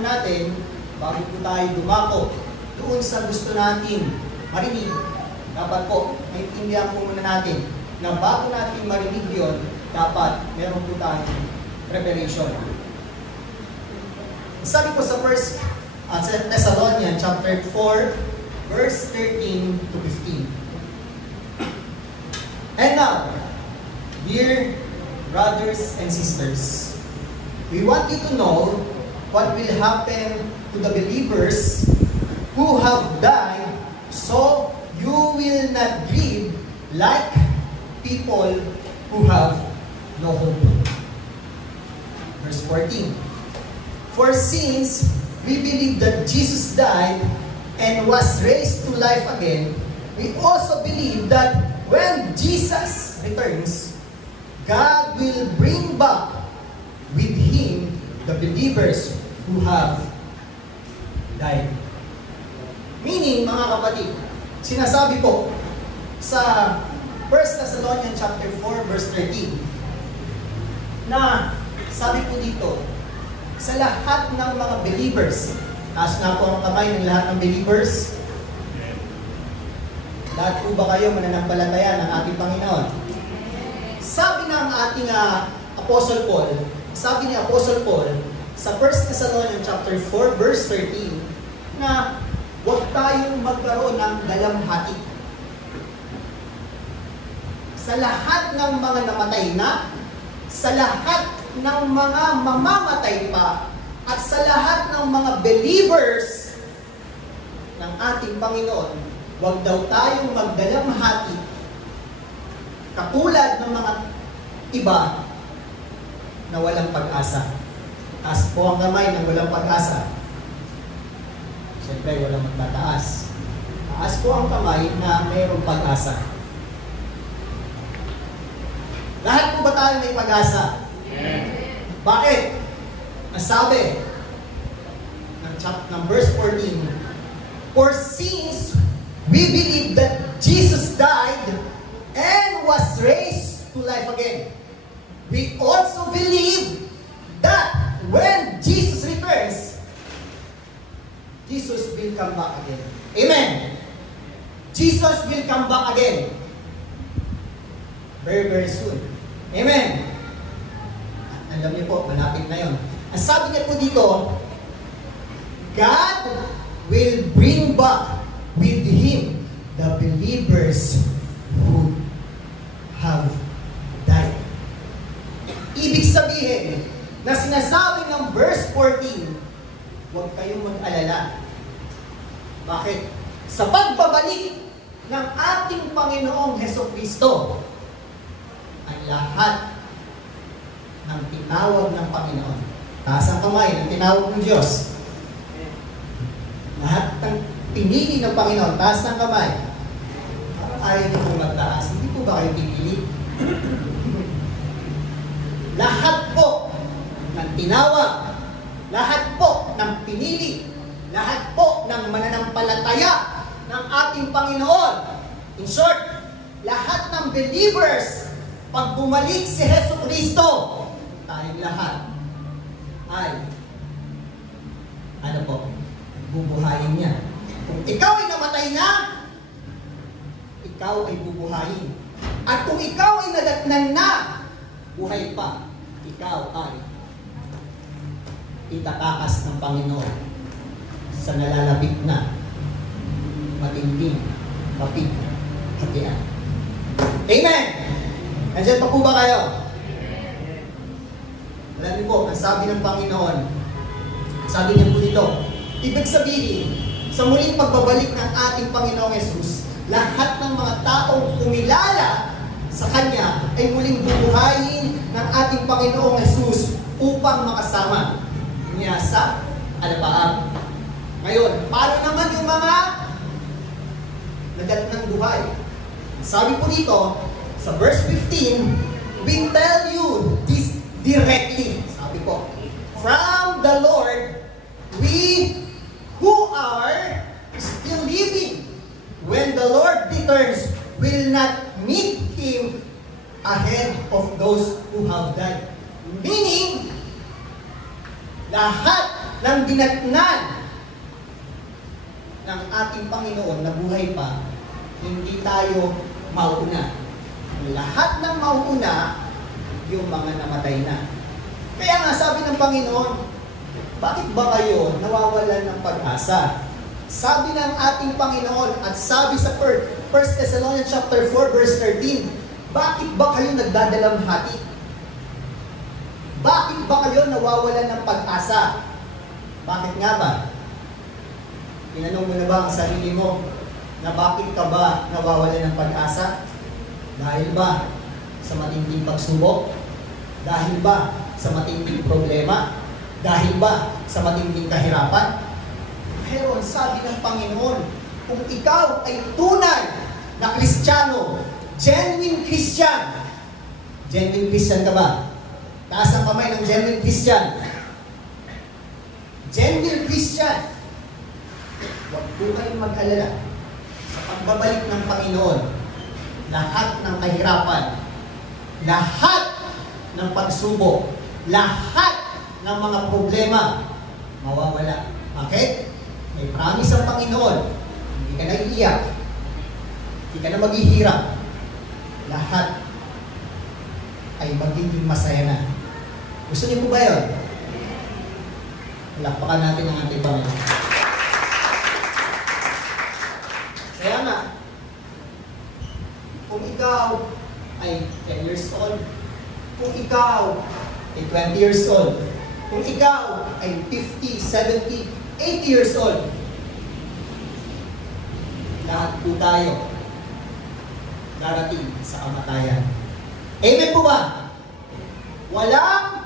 po natin, bago po tayo dumako doon sa gusto natin marinig, dapat po, maintindihan po muna natin na bago natin marinig yun, dapat meron po tayong preparation. Sabi po sa Thessalonians chapter 4, verse 13 to 15. And now, dear brothers and sisters, we want you to know what will happen to the believers who have died, so you will not grieve like people who have no hope. Verse 14. For since we believe that Jesus died and was raised to life again, we also believe that when Jesus returns, God will bring back with Him the believers who have died. Meaning, mga kapatid, sinasabi po sa 1 Thessalonians chapter 4, verse 13, na sabi po dito, sa lahat ng mga believers, taas na po ang kamay ng lahat ng believers, lahat po ba kayo mananampalataya ng ating Panginoon? Sabi ng ating Apostle Paul, sabi ni Apostle Paul, sa 1 Thessalonians chapter 4, verse 13, na huwag tayong magkaroon ng dalamhati. Sa lahat ng mga namatay na, sa lahat ng mga mamamatay pa, at sa lahat ng mga believers ng ating Panginoon, huwag daw tayong magdalamhati katulad ng mga iba na walang pag-asa. Taas po ang kamay ng walang pag-asa. Siyempre, walang magtataas. Taas po ang kamay na mayroong pag-asa. Lahat po ba tayo may pag-asa? Yeah. Bakit? Ang sabi ng verse 14, for since we believe that Jesus died and was raised to life again, we also believe that when Jesus returns, Jesus will come back again. Amen. Jesus will come back again. Very, very soon. Amen. At alam niyo po, malapit na yun. Ang sabi niya po dito, God will bring back with Him the believers who have died. Ibig sabihin, na sinasabi ng verse 14, huwag kayong mag-alala. Bakit? Sa pagbabalik ng ating Panginoong Hesukristo, ang lahat ng tinawag ng Panginoon, taas ang kamay ng tinawag ng Diyos, lahat ng pinili ng Panginoon, taas ng kamay, ayaw niyo po magtaas. Hindi po ba kayo pipili? Lahat po ng tinawag, lahat po ng pinili, lahat po ng mananampalataya ng ating Panginoon. In short, lahat ng believers, pag bumalik si Hesukristo, tayong lahat ay, bubuhayin niya. Kung ikaw ay namatay na, ikaw ay bubuhayin. At kung ikaw ay nadatnan na, buhay pa, ikaw ay itatakas ng Panginoon sa nalalapit na matinding hatian. Amen! Nandiyan pa po ba kayo? Alam niyo po, ang sabi ng Panginoon, sabi niya po dito, ibig sabihin, sa muling pagbabalik ng ating Panginoong Yesus, lahat ng mga taong kumilala sa Kanya ay muling bubuhayin ng ating Panginoong Yesus upang makasama niya sa alapaap. Ngayon, paano naman yung mga nadatnang buhay? Sabi po dito, sa verse 15, we tell you this directly. Sabi po, from the Lord, we who are still living, when the Lord returns, will not meet Him ahead of those who have died. Meaning, lahat ng dinatnan ng ating Panginoon na buhay pa, hindi tayo mauuna. Lahat ng mauuna, yung mga namatay na. Kaya nga sabi ng Panginoon, bakit ba kayo nawawalan ng pag-asa? Sabi ng ating Panginoon at sabi sa 1 Thessalonians chapter 4 verse 13, bakit ba kayo nagdadalamhati? Bakit ba kayo nawawalan ng pag-asa? Bakit nga ba? Tinanong mo na ba ang sarili mo na bakit ka ba nawawalan ng pag-asa? Dahil ba sa matinding pagsubok? Dahil ba sa matinding problema? Dahil ba sa matinding kahirapan? Pero sabi ng Panginoon, kung ikaw ay tunay na Kristiyano, genuine Christian ka ba? Taas ang kamay ng genuine Christian. Genuine Christian. Huwag po kayong mag-alala. Sa pagbabalik ng Panginoon, lahat ng kahirapan, lahat ng pagsubok, lahat ng mga problema, mawawala. Okay? May promise ang Panginoon. Hindi ka na iiyak. Hindi ka na maghihirap. Lahat ay magiging masaya na. Gusto niyo po ba yun? Palakpakan natin ang ating Panginoon. Kaya nga, kung ikaw ay 10 years old, kung ikaw ay 20 years old, kung ikaw ay 50, 70, 80 years old, lahat po tayo darating sa kamatayan. Amen po ba? Walang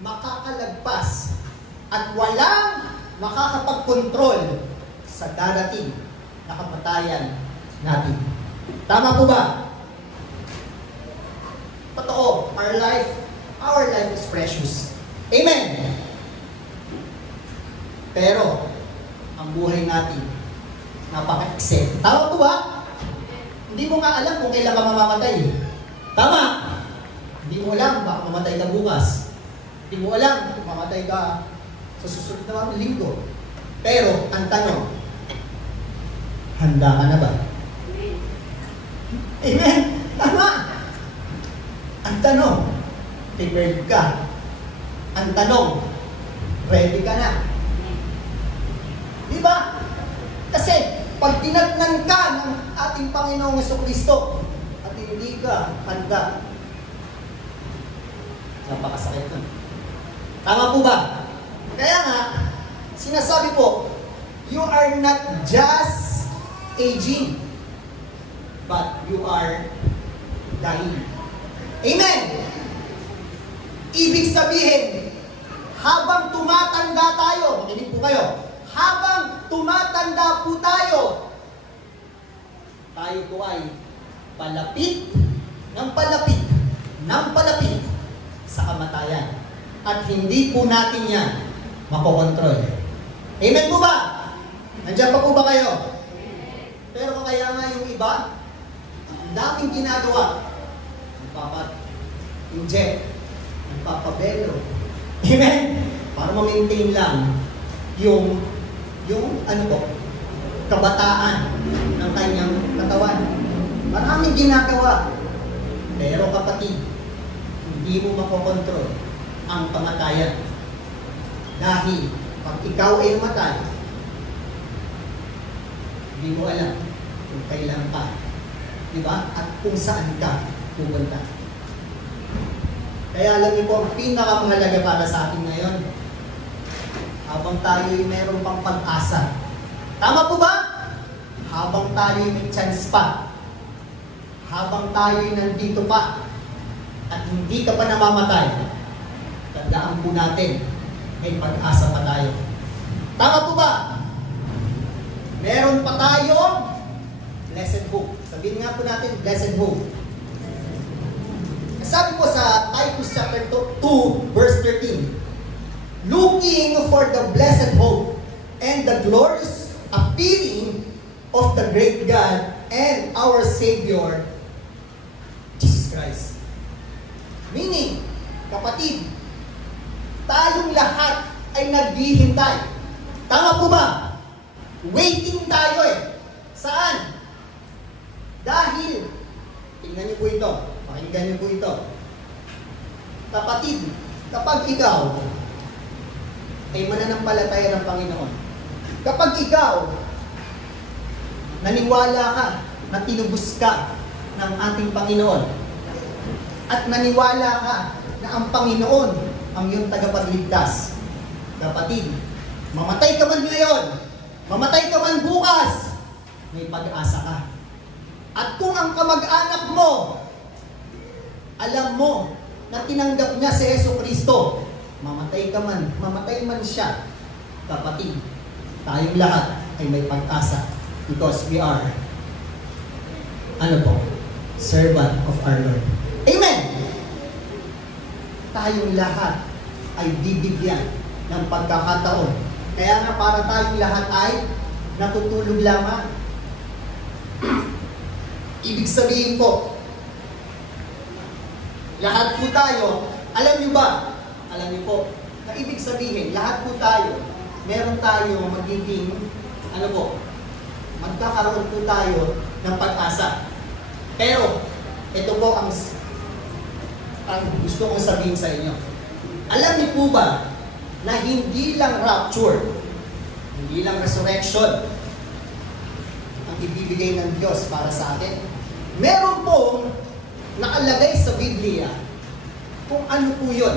makakalagpas at walang makakapagkontrol sa darating na kamatayan natin. Tama po ba? Totoo, our life is precious. Amen! Pero, ang buhay natin, napaka-exciting. Tama po ba? Hindi mo nga alam kung kailan ka mamamatay. Tama? Hindi mo alam, baka mamatay ka bukas. Hindi mo alam kung mamatay ka sa susunod na mga linggo. Pero, ang tanong, handa ka na ba? Amen? Tama! Ang tanong, prepared ka. Ang tanong, ready ka na. Di ba? Kasi, pag tinatnan ka ng ating Panginoong Jesucristo at hindi ka handa, napakasakit nun. Tama po ba? Kaya nga, sinasabi po, you are not just aging, but you are dying. Amen! Ibig sabihin, habang tumatanda tayo, makinig po kayo, habang tumatanda po tayo, tayo po ay palapit ng palapit sa kamatayan. At hindi po natin yan makokontrol. Amen po ba? Nandiyan pa po ba kayo? Pero kaya nga yung iba, ang daming ginagawa. Nagpapa-inject, nagpapabelo. Amen? Para ma-maintain lang yung ano po, kabataan ng kanyang katawan. Maraming ginagawa. Pero kapatid, hindi mo makokontrol ang kamatayan. Dahil pag ikaw ay namatay, hindi mo alam kung kailan ka. Diba? At kung saan ka pupunta. Kaya alam niyo po, ang pinakamahalaga para sa atin ngayon, habang tayo'y meron pang pag-asa. Tama po ba? Habang tayo'y may chance pa. Habang tayo'y nandito pa. At hindi ka pa namamatay. Tandaan po natin, may pag-asa pa tayo. Tama po ba? Meron pa tayong blessed hope. Sabihin nga po natin, blessed hope. Sabi po sa Titus chapter 2, verse 13, looking for the blessed hope and the glorious appearing of the great God and our Savior, Jesus Christ. Meaning, kapatid, tayong lahat ay naghihintay naghihintay. Tama po ba? Waiting tayo eh. Saan? Dahil, tingnan niyo po ito, pakinggan niyo po ito. Kapatid, kapag ikaw ay mananampalataya ng Panginoon, kapag ikaw naniwala ka na tinubos ka ng ating Panginoon, at naniwala ka na ang Panginoon ang iyong tagapagligtas, kapatid, mamatay ka man ngayon, mamatay ka man bukas, may pag-asa ka. At kung ang kamag-anak mo, alam mo na tinanggap niya si Jesucristo, mamatay ka man, mamatay man siya, kapatid, tayong lahat ay may pag-asa because we are, servant of our Lord. Amen! Tayong lahat ay bibigyan ng pagkakataon. Kaya nga para tayong lahat ay natutulog lamang. Ibig sabihin po, lahat po tayo, alam niyo ba? Alam niyo po, na ibig sabihin, lahat po tayo, meron tayo magiging, magkakaroon po tayo ng pag-asa. Pero, ito po ang gusto kong sabihin sa inyo. Alam niyo po ba na hindi lang rapture, hindi lang resurrection ang ibibigay ng Diyos para sa atin? Meron pong nakalagay sa Biblia kung ano po yun.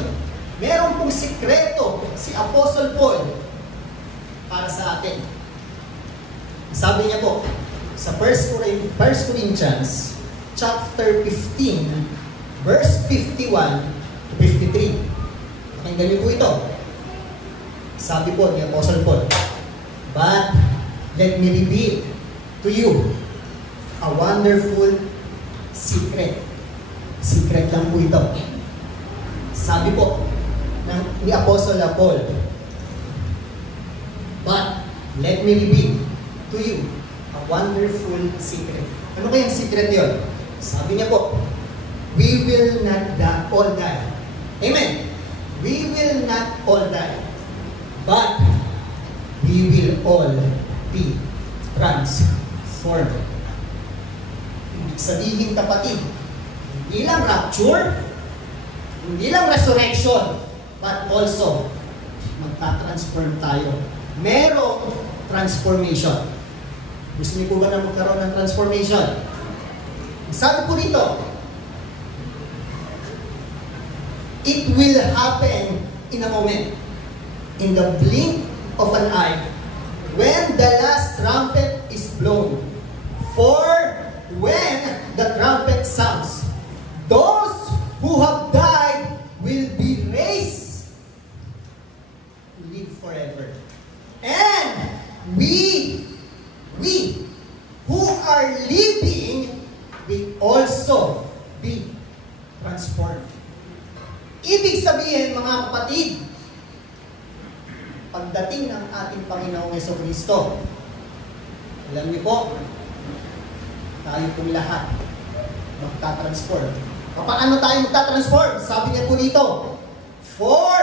Meron pong sikreto si Apostle Paul para sa atin. Sabi niya po sa 1 Corinthians chapter 15 verse 51 to 53. Pakinggan niyo po ito. Sabi po ni Apostle Paul, "But let me reveal to you a wonderful secret." Secret lang po ito. Sabi po ni Apostle Paul, "But let me reveal to you a wonderful secret." Ano kayang secret yun? Sabi niya po, "We will not all die." Amen. We will not all die, but we will all be transformed. Ibig sabihin, kapatid, hindi lang rapture, hindi lang resurrection, but also magta-transform tayo. Merong transformation. Gusto niyo po ba na magkaroon ng transformation? Sabi po dito, it will happen in a moment, in the blink of an eye, when the last trumpet is blown. For when the trumpet sounds, those who have died will be raised to live forever. And we who are living will also be transformed. Ibig sabihin, mga kapatid, pagdating ng ating Panginoong Jesucristo, alam niyo po, tayo pong lahat magta-transform. Paano tayo magta-transform? Sabi niya po dito, for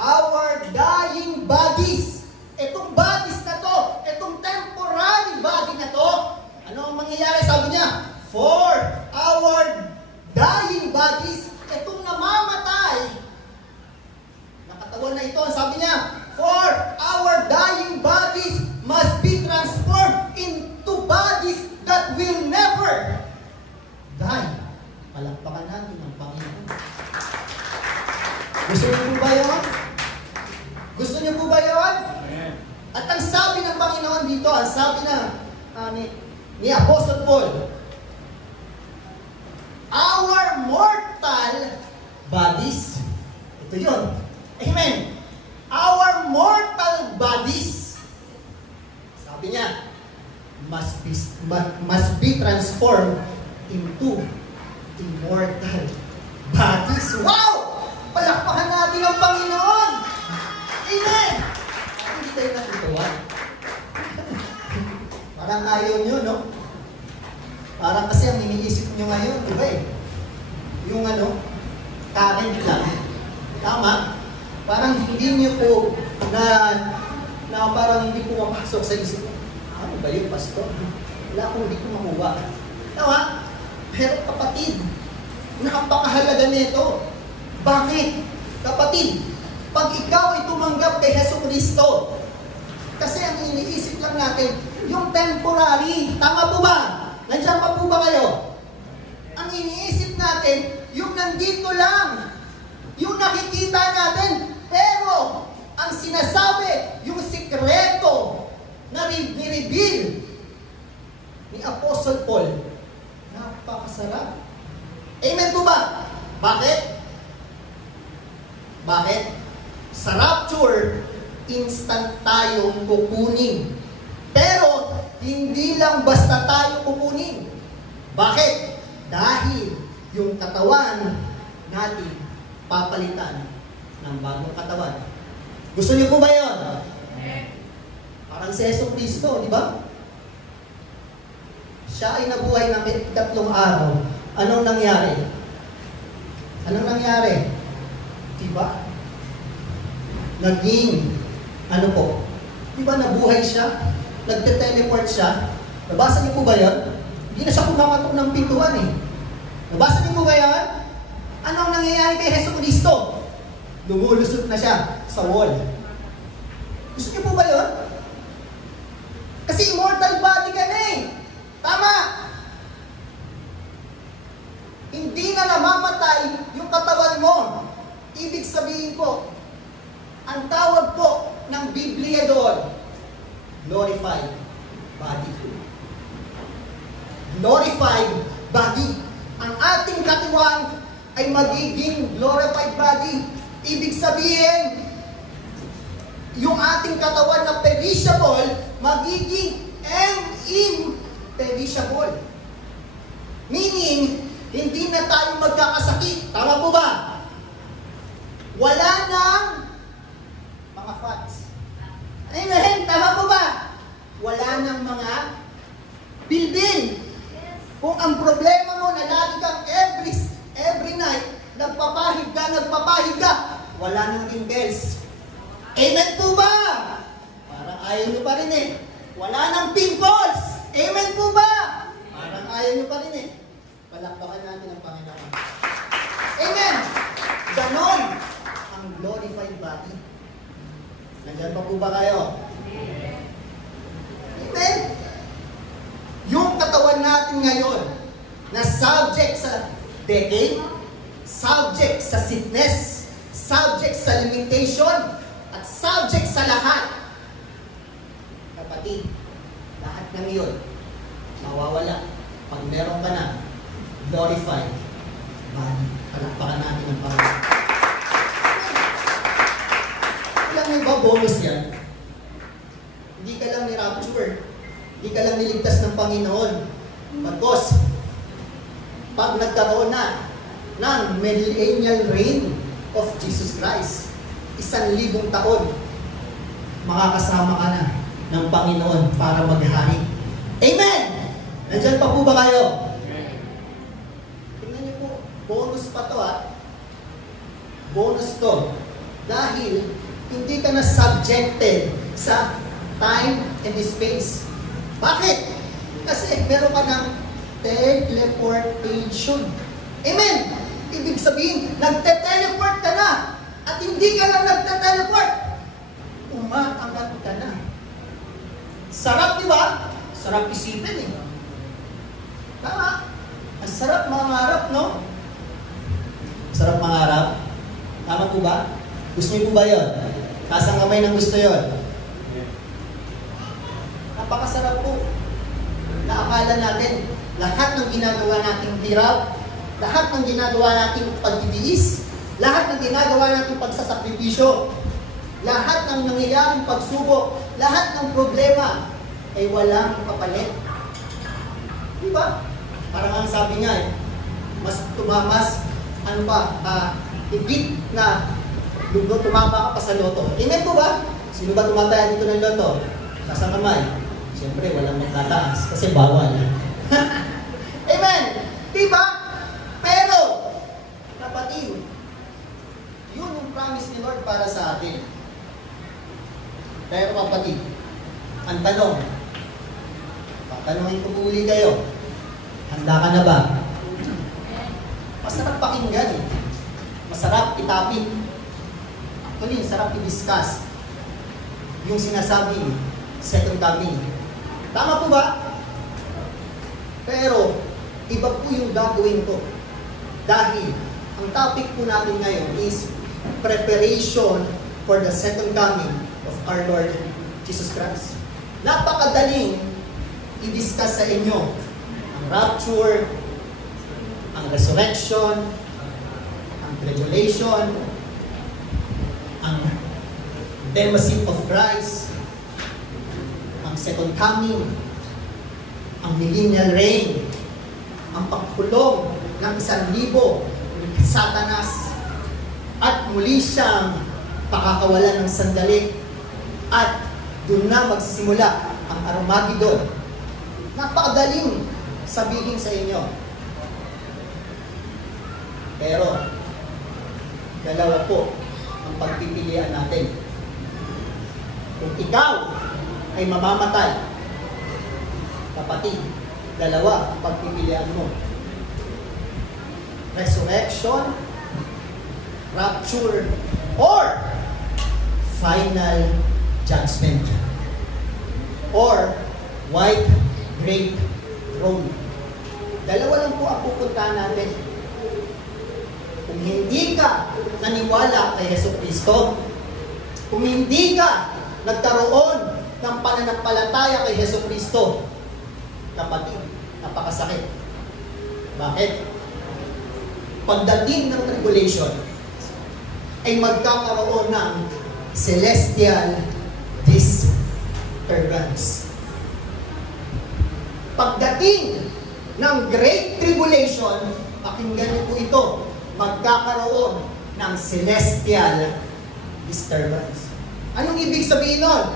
our dying bodies. Itong bodies na to, itong temporary body na to, ano ang mangyayari? Sabi niya, for our dying bodies, itong namamatay na katawan na ito, sabi niya, for our dying bodies must be transformed into bodies that will never die. Palakpakan natin ang Panginoon. Gusto niyo po ba yun? Gusto niyo po ba yun? At ang sabi ng Panginoon dito, ang sabi ni Apostle Paul, our mortal bodies, ito yun. Amen. Our mortal bodies, sabi niya, must be transformed into immortal bodies. Wow! Palakpakan natin ang Panginoon! Amen! Hindi tayo natutuwa. Parang ayaw nyo, no? Parang kasi ang iniisip nyo ngayon, di ba eh? Yung current lang. Tama? Parang hindi nyo po na parang hindi pumapasok sa isip ko. Ano ba yun, pastor? Wala akong hindi ko makuha. Tama? Pero kapatid, napakahalaga nito. Bakit? Kapatid, pag ikaw ay tumanggap kay Jesucristo, kasi ang iniisip lang natin, yung temporary, tama po ba? Nandiyan pa po ba kayo? Ang iniisip natin, yung nandito lang, yung nakikita natin, pero ang sinasabi, yung sikreto na ni-reveal ni Apostle Paul, napakasarap. Amen po ba? Bakit? Bakit? Sa rapture, instant tayong kukunin. Pero, hindi lang basta tayo kukunin. Bakit? Dahil yung katawan natin papalitan ng bagong katawan. Gusto niyo po ba yun? Parang si Jesucristo, di ba? Siya ay nabuhay ng 3 araw. Anong nangyari? Anong nangyari? Di ba? Naging, ano po? Di ba nabuhay siya? Nagte-teleport siya? Nabasa niyo po ba yun? Hindi na siya kumakatok ng pintuan eh. Nabasa niyo po ba yun? Anong nangyayari kay Jesucristo? Lumulusot na siya sa wall. Gusto niyo po ba yun? Kasi immortal body ka na eh. Tama! Hindi na namamatay yung katawan mo. Ibig sabihin po, ang tawag po ng Biblia doon, glorified body. Glorified body. Ang ating katawan ay magiging glorified body. Ibig sabihin, yung ating katawan na perishable, magiging imperishable. Meaning, hindi na tayo magkakasakit. Tama po ba? Wala nang mga fats. Amen? Tama po ba? Wala nang mga bilbil. Kung ang problema mo na lagi kang every night, nagpapahid ka, wala nang tingles. Amen po ba? Parang ayaw nyo pa rin eh. Wala nang pimples. Amen po ba? Parang ayaw nyo pa rin eh. Palakpakan natin ang Panginoon. Amen! Ganon ang glorified body. Nandiyan pa po ba kayo? Amen? Yung katawan natin ngayon na subject sa decay, subject sa sickness, subject sa limitation, at subject sa lahat. Kapatid, lahat ng iyon mawawala pag meron ka na glorified body. Palakpakan natin ang Panginoon. Ilang may bonus yan? Hindi ka lang ni-rapture. Hindi ka lang niligtas ng Panginoon. Bagos, pag nagkaroon na ng millennial reign of Jesus Christ, 1,000 taon, makakasama ka na ng Panginoon para maghari. Amen! Nandiyan pa po ba kayo? Tingnan niyo po, bonus pa to bonus to. Dahil hindi ka na subjected sa time and space. Bakit? Kasi meron ka ng teleportation. Amen! Ibig sabihin, nagte-teleport ka na. At hindi ka lang nagte-teleport. Umaangat ka na. Sarap, di ba? Sarap isipin eh. Tama? Ang sarap mangarap, no? Sarap mangarap. Tama po ba? Gusto niyo po ba yun? Taas ang kamay ng gusto yun. Napakasarap po. Naakala natin, lahat ng ginagawa nating hirap, lahat ng ginagawa nating pagtitiis, lahat ng ginagawa nating pagsasakripisyo, lahat ng nangyayaring pagsubok, lahat ng problema ay walang kapalit. Diba? Parang ang sabi niya mas tumamas, higit na tumama ka pa sa loto. Amen po ba? Sino ba tumataya dito ng loto? Nasa kamay. Siyempre, walang magtataas kasi bawal. Amen! Diba? Pero, kapatid, yun yung promise ni Lord para sa atin. Pero kapatid, ang tanong, tatanungin ko uli kayo, handa ka na ba? Masarap pakinggan eh. Masarap itapin. Actually, sarap i-discuss yung sinasabing second coming. Tama po ba? Pero, iba po yung gagawin ko. Dahil, ang topic po natin ngayon is preparation for the second coming of our Lord Jesus Christ. Napakadaling i-discuss sa inyo ang rapture, ang resurrection, ang tribulation, ang democy of Christ, ang second coming, ang millennial reign, ang pagkulong ng 1,000 ni Satanas, at muli siyang pakakawalan ng sandali, at doon na magsisimula ang Armageddon. Napakadaling sabihin sa inyo. Pero, dalawa po ang pagpipilian natin. Kung ikaw ay mamamatay, kapatid, dalawa ang pagpipilian mo. Resurrection, rapture, or final judgment, or white great throne. Dalawa lang po ang pupuntahan natin. Kung hindi ka naniwala kay Jesucristo, kung hindi ka nagkaroon ng pananampalataya kay Jesucristo, kapatid, napakasakit. Bakit? Pagdating ng tribulation, ay magkakaroon ng celestial disturbance. Pagdating ng Great Tribulation, pakinggan niyo po ito, magkakaroon ng celestial disturbance. Anong ibig sabihin nun?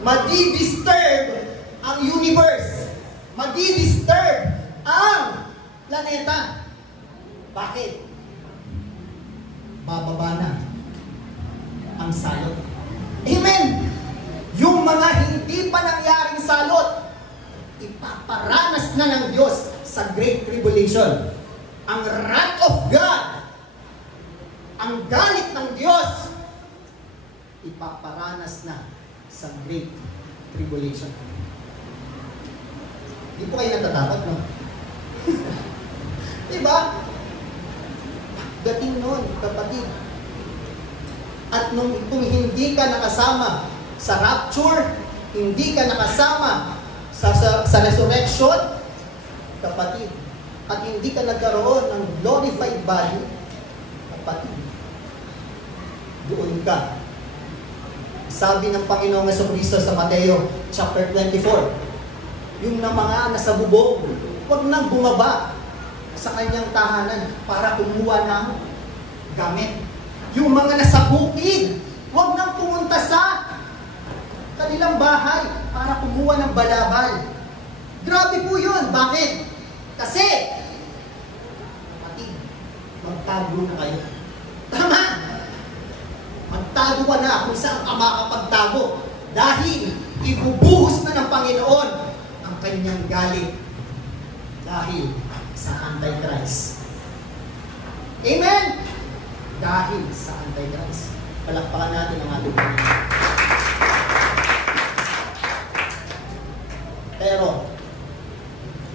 Madi-disturb ang universe. Madi-disturb ang planeta. Bakit? Bababa na ang salot. Amen! Yung mga hindi pa nangyaring salot, ipaparanas na ng Diyos sa Great Tribulation. Ang wrath of God, ang galit ng Diyos, ipaparanas na sa Great Tribulation. Di po kayo natatakot, no? Diba? Dating noon, kapatid. At kung hindi ka nakasama sa rapture, hindi ka nakasama sa resurrection, kapatid, at hindi ka nagkaroon ng glorified body, kapatid, doon ka. Sabi ng Panginoong Jesucristo sa Mateo chapter 24, yung na mga nasa bubong, huwag nang bumaba sa kanyang tahanan para kumuha ng gamit. Yung mga nasa bukid, huwag nang pumunta sa kanilang bahay para kumuha ng balabal. Grabe po yun. Bakit? Kasi, kapatid, magtago na kayo. Tama! Magtago ka na kung saan ka makapagtago. Dahil ibubuhos na ng Panginoon ang kanyang galit. Dahil sa Antichrist. Amen? Dahil sa Antichrist. Palakpakan natin ang ating Panginoon. Pero,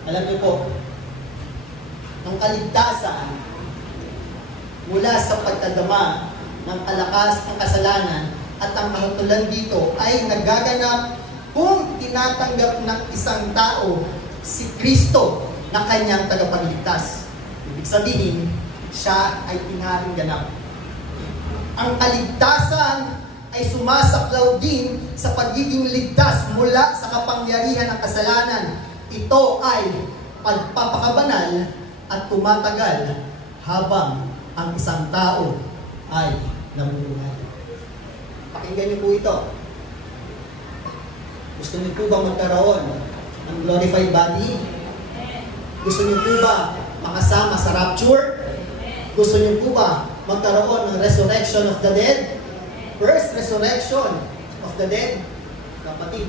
alam niyo po, ang kaligtasan mula sa pagkadama ng kalakas ng kasalanan at ang kahatulan dito ay nagaganap kung tinatanggap ng isang tao si Kristo na kanyang tagapagligtas. Ibig sabihin, siya ay tinaring ganap. Ang kaligtasan ay sumasaklaw din sa pagiging ligtas mula sa kapangyarihan ng kasalanan. Ito ay pagpapakabanal at tumatagal habang ang isang tao ay namumuhay. Pakinggan niyo po ito. Gusto niyo po ba magkaroon ng glorified body? Gusto niyo po ba makasama sa rapture? Gusto niyo po ba magkaroon ng resurrection of the dead? First resurrection of the dead. Kapatid,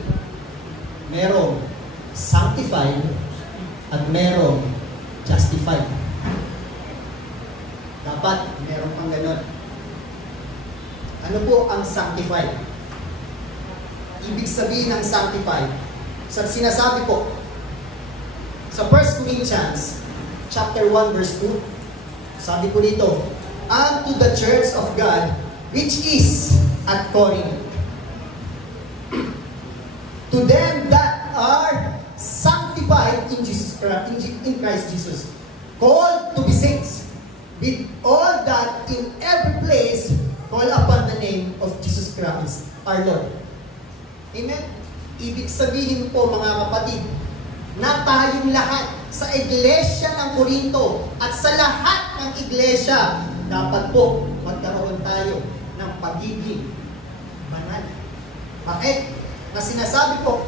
merong sanctified at merong justified. Dapat meron pang ganon. Ano po ang sanctified? Ibig sabihin ng sanctified, sa sinasabi po, sa 1 Corinthians chapter 1 verse 2, sabi po dito, unto the church of God, which is at Corinth, to them that are sanctified in Jesus Christ, in Christ Jesus, called to be saints, with all that in every place call upon the name of Jesus Christ, our Lord. Amen? Ibig sabihin po mga kapatid, na tayong lahat sa iglesia ng Corinto at sa lahat ng iglesia, dapat po magkaroon tayo ng pagiging banal. Bakit? Na sinasabi po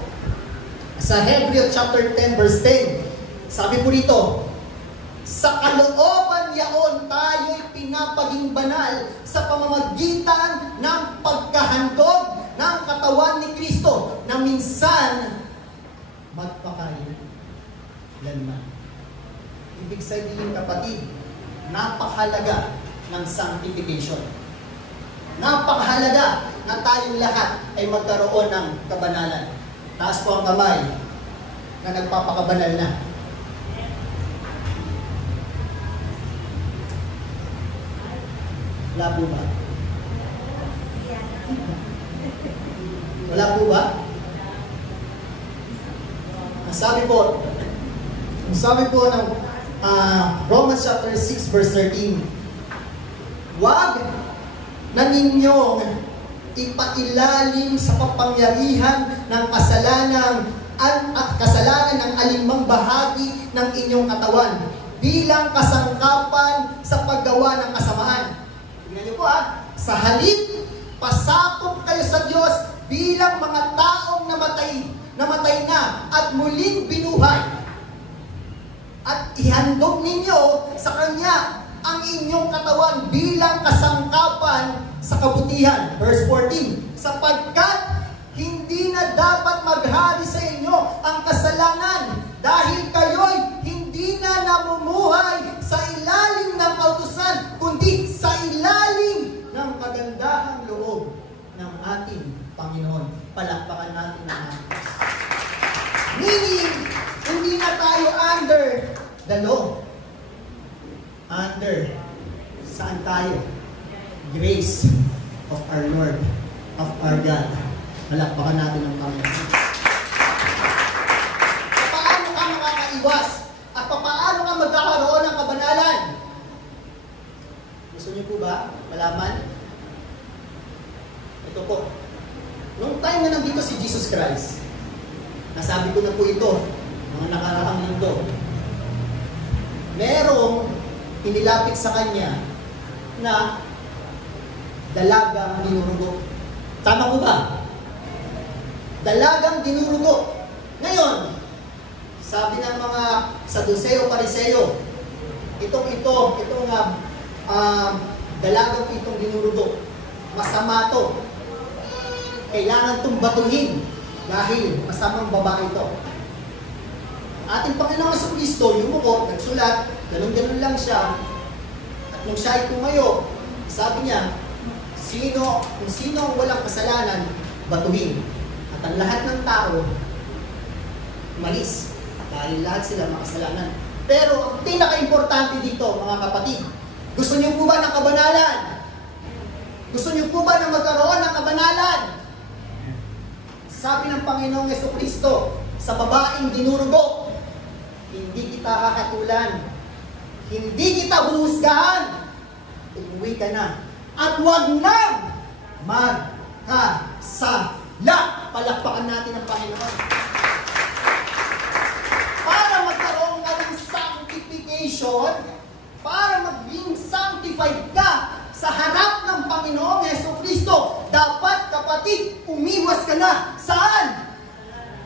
sa Hebrew chapter 10 verse 10, sabi po dito, sa kalooban yaon tayo'y pinapaging banal sa pamamagitan ng pagkahandog ng katawan ni Kristo na minsan magpakailanman. Ibig sabihin kapatid, napakahalaga ng sanctification. Napakahalaga na tayong lahat ay magkaroon ng kabanalan. Taas po ang kamay na nagpapakabanal na. Wala po ba? Wala po ba? Sabi po ng Romans chapter 6 verse 13, wag na ninyong ipailalim sa kapangyarihan ng kasalanan ng alinmang bahagi ng inyong katawan bilang kasangkapan sa paggawa ng kasamaan. Tingnan niyo po sa halip, pasakop kayo sa Diyos bilang mga taong namatay na at muling binuhay. At ihandog ninyo sa Kanya ang inyong katawan bilang kasangkapan sa kabutihan. Verse 14, sapagkat hindi na dapat maghari sa inyo ang kasalanan dahil kayo'y hindi na namumuhay sa ilalim ng kautusan, kundi sa ilalim ng kagandahang loob ng ating Panginoon. Palakpakan natin ang ating Diyos. Meaning, hindi na tayo under the law. Under, saan tayo? Grace of our Lord, of our God. Palakpakan natin ang Panginoon. Paano ka makakaiwas? At paano ka magkakaroon ng kabanalan? Gusto niyo po ba malaman? Ito po. Nung time na nandito si Jesus Christ, nasabi ko na po ito, mga nakaraang linggo, merong inilapit sa Kanya na dalagang dinurugo. Tama po ba? Dalagang dinurugo. Ngayon, sabi ng mga Saduseo, Pariseo, itong dalagang itong dinurugo, masama to. Kailangan itong batuhin dahil masamang babae ito. Ating Panginoong Jesucristo, yumuko, nagsulat, ganun-ganun lang siya. At nung siya ay tumayo, sabi niya, kung sino ang walang kasalanan, batuhin. At ang lahat ng tao, umalis. Dahil lahat sila makasalanan. Pero ang pinaka-importante dito, mga kapatid, gusto niyo po ba ng kabanalan? Gusto niyo po ba na magkaroon ng kabanalan? Sabi ng Panginoong Jesucristo sa babaeng dinurugo, hindi kita kakatulan, hindi kita huhusgahan, umuwi ka na, at huwag na magkasala. Palakpakan natin ang Panginoon. Para magkaroon ka ng sanctification, para maging sanctified ka sa harap ng Panginoong Jesucristo, dapat kapatid, umiwas ka na. Saan?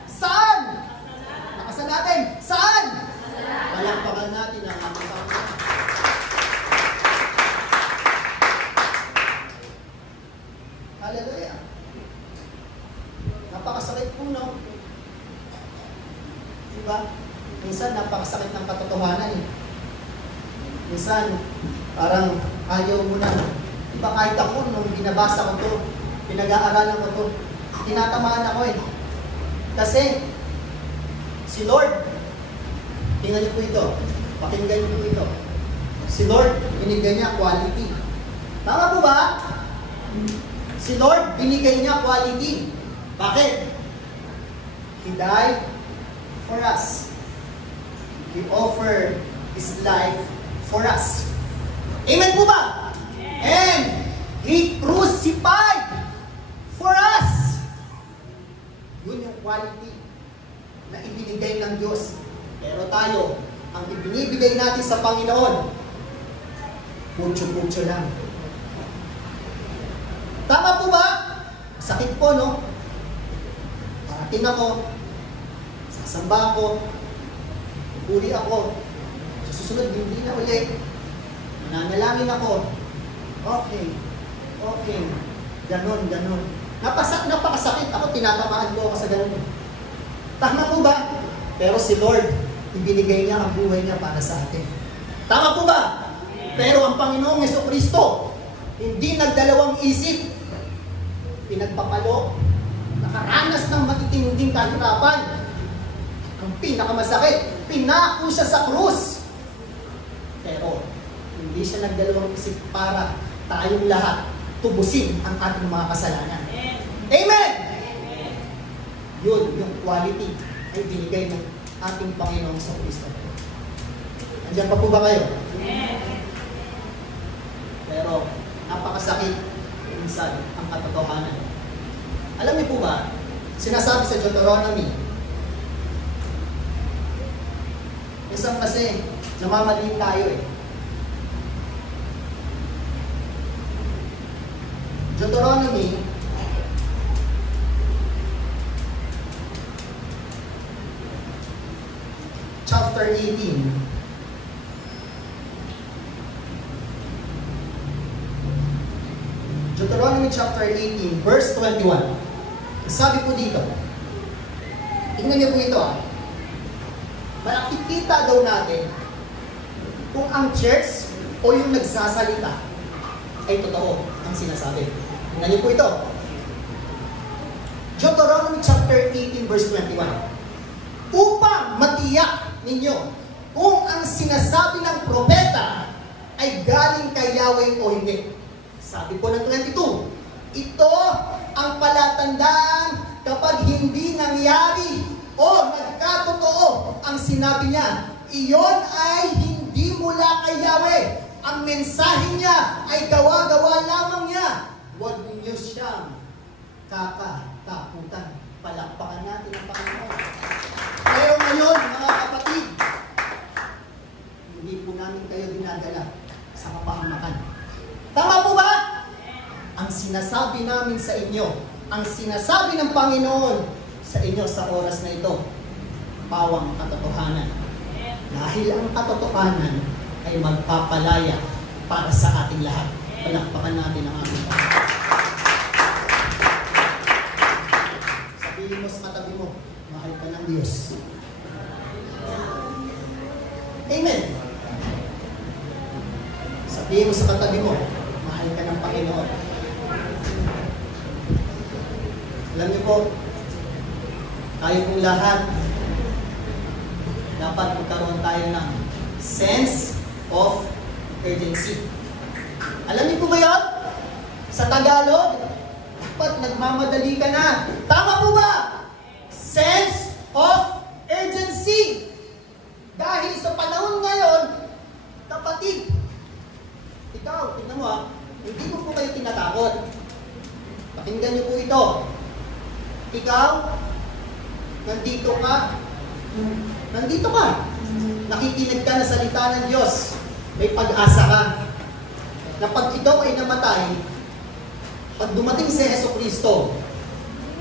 Saan? Nakasan natin. Saan? Palakpakan natin ang ating Panginoon. Hallelujah. napakasakit po, no? Diba? Minsan, napakasakit ng katotohanan eh. Minsan, parang ayaw mo na. Diba kahit ako, nung binabasa ko to, pinag-aaralan ko to, tinatamaan ako eh. Kasi, si Lord, tingnan niyo po ito, pakinggan niyo po ito. Si Lord, binigay niya quality. Tama po ba? Si Lord, binigay niya quality. Bakit? He died for us. He offered His life for us. Amen po ba? And He crucified for us. Yun yung quality na ibinigay ng Diyos. Pero tayo, ang ibinibigay natin sa Panginoon, putyo-putyo lang. Tama po ba? Sakit po, no? Parating ako, sasamba ako, uli ako, sa susunod, hindi na ulit. Nananalangin ako. Okay. Ganon. Napakasakit ako, tinatamaan ko ako sa ganon. Tama po ba? Pero si Lord, ibinigay niya ang buhay niya para sa atin. Tama po ba? Pero ang Panginoong Jesucristo, hindi nagdalawang isip. Pinagpapalo, nakaranas ng matitinding kahirapan. Ang pinakamasakit, pinako siya sa krus. Pero, hindi siya nagdalawang isip para tayong lahat tubusin ang ating mga kasalanan. Amen! Yun, yung quality ay binigay ng ating Panginoong Jesucristo. Andiyan pa po ba kayo? Pero, napakasakit minsan ang katotohanan. Alam niyo po ba, sinasabi sa Deuteronomy, minsan kasi, namamadali tayo eh. Deuteronomy, chapter 18. Deuteronomy chapter 18, verse 21. Sabi po dito, tingnan niyo po ito makikita daw natin kung ang church o yung nagsasalita ay totoo ang sinasabi. Tingnan niyo po ito. Deuteronomy chapter 18, verse 21. Upang matiyak ninyo kung ang sinasabi ng propeta ay galing kay Yahweh o hindi. Sabi po ng 22, ito ang palatandaan kapag hindi nangyari o nagkatotoo ang sinabi niya. Iyon ay hindi mula kay Yahweh. Ang mensahe niya ay gawa-gawa lamang niya. Huwag niyo siyang kakatakutan. Palakpakan natin ang Panginoon. Pero ngayon, mga kapatid, hindi po namin kayo dinadala sa kapahamakan. Tama po ba? Ang sinasabi namin sa inyo, ang sinasabi ng Panginoon sa inyo sa oras na ito, pawang katotohanan. Dahil ang katotohanan ay magpapalaya para sa ating lahat. Palakpakan natin ang ating Panginoon. Sabihin mo sa katabi mo, mahal ka ng Diyos. Amen. Sabihin mo sa katabi mo, mahal ka ng Panginoon. Alam niyo po, tayo pong lahat, dapat magkaroon tayo ng sense of urgency. Alam niyo po ba yun? Sa Tagalog, dapat nagmamadali ka na. Tama po ba? Sense of urgency. Dahil sa panahon ngayon, kapatid, ikaw, tignan mo hindi ko po kayo tinatakot. Pakinggan niyo po ito. Ikaw, nandito ka. Nakikinig ka na salita ng Diyos. May pag-asa ka. Na pag ikaw ay namatay, pag dumating si Jesucristo,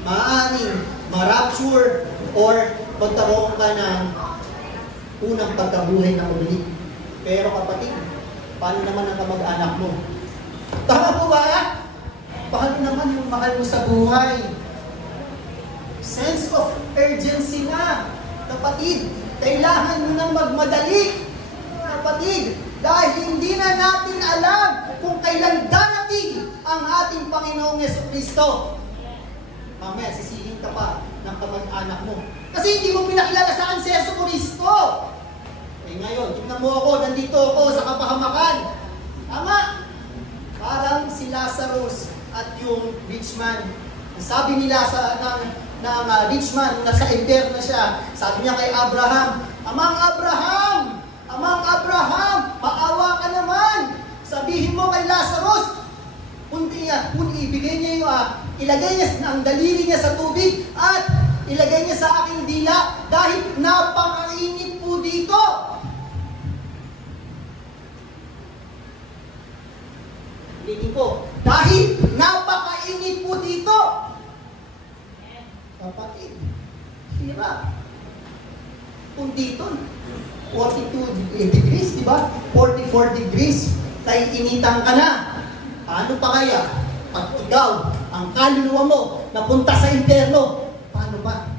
maaaring ma-rapture or magkaroon ka ng unang pagkabuhay na muli. Pero kapatid, paano naman ang kamag-anak mo? Tama po ba? Paano naman yung mahal mo sa buhay? urgency na. Kapatid, kailangan mo nang magmadali. Kapatid, dahil hindi na natin alam kung kailan darating ang ating Panginoong Jesucristo. Mamaya, sisihin ka pa ng kamag-anak mo. Kasi hindi mo pinakilala saan si Jesucristo. Eh ngayon, tignan mo ako, nandito ako sa kapahamakan. Tama? Parang si Lazarus at yung rich man. Sabi nila ng rich man, nasa impyerno siya. Sabi niya kay Abraham, Amang Abraham! Amang Abraham! Maawa ka naman! Sabihin mo kay Lazarus, ibigay niya yung, ilagay niya ang daliri niya sa tubig at ilagay niya sa aking dila dahil napakainit po dito. Ulitin ko, dahil napakainit po dito. Kapatid, hirap. Kung dito, 42 degrees, di ba? 44 degrees, tayo initan ka na. Paano pa kaya? Pag ikaw, ang kaluluwa mo, napunta sa impyerno, paano ba?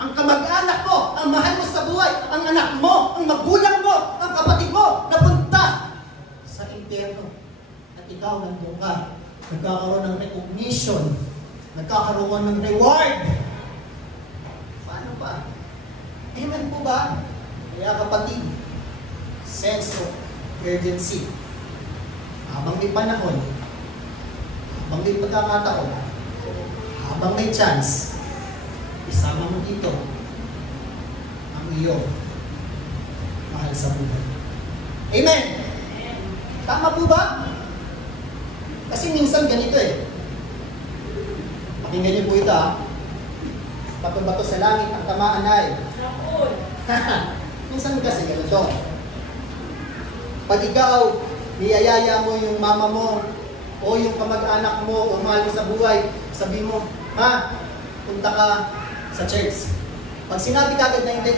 Ang kamag-anak mo, ang mahal mo sa buhay, ang anak mo, ang magulang mo, ang kapatid mo, napunta sa impyerno. At ikaw, nandun ka, nagkakaroon ng recognition, nagkakaroon ng reward. Paano ba? Amen po ba? Kaya kapatid, sense of urgency. Habang may panahon, habang may pagkakataon, habang may chance, isama mo dito ang iyong mahal sa buhay. Amen! Tama po ba? Kasi minsan ganito Pakinggan niyo po ito Bato-bato sa langit ang tamaan ay. Minsan kasi ganito. Pag ikaw, niyayaya mo yung mama mo, o yung kamag-anak mo, o mahal mo sa buhay, sabi mo, punta ka sa church. Pag sinabi ka agad na hindi,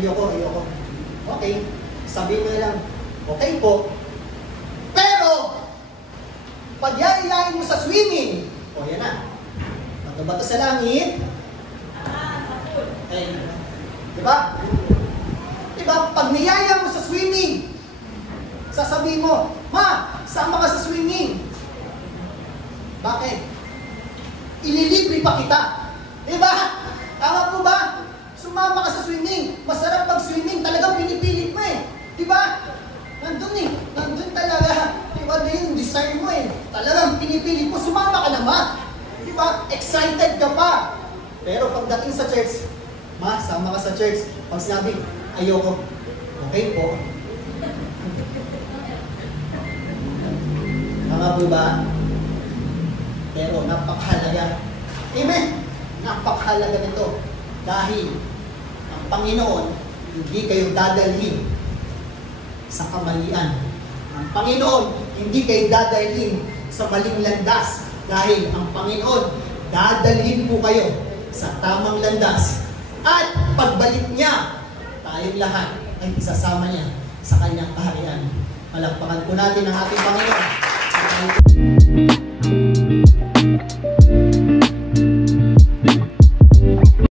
ayoko. Okay, sabi mo lang, okay po. Pero, pag yayayain mo sa swimming, yan na. Bato-bato sa langit. Okay. Diba? Pag niyaya mo sa swimming, sasabihin mo, Ma, sama ka sa swimming. Bakit? Ililibre pa kita. Diba? Tama po ba? Sumama ka sa swimming. Masarap pag swimming, talagang pinipilit mo Diba? Nandun talaga. Diba na yung desire mo Talagang pinipilit mo, sumama ka naman. Diba? Excited ka pa. Pero pagdating sa church, Ma, sama ka sa church. Pag sinabi, ayoko. Okay po. Tama po ba? Pero napakahalaga. Amen? Napakahalaga nito. Dahil ang Panginoon, hindi kayo dadalhin sa kamalian. Ang Panginoon, hindi kayo dadalhin sa maling landas. Dahil ang Panginoon, dadalhin po kayo sa tamang landas. At pagbalik niya, tayong lahat ay isasama niya sa kanyang kaharian. Palakpakan po natin ang ating Panginoon.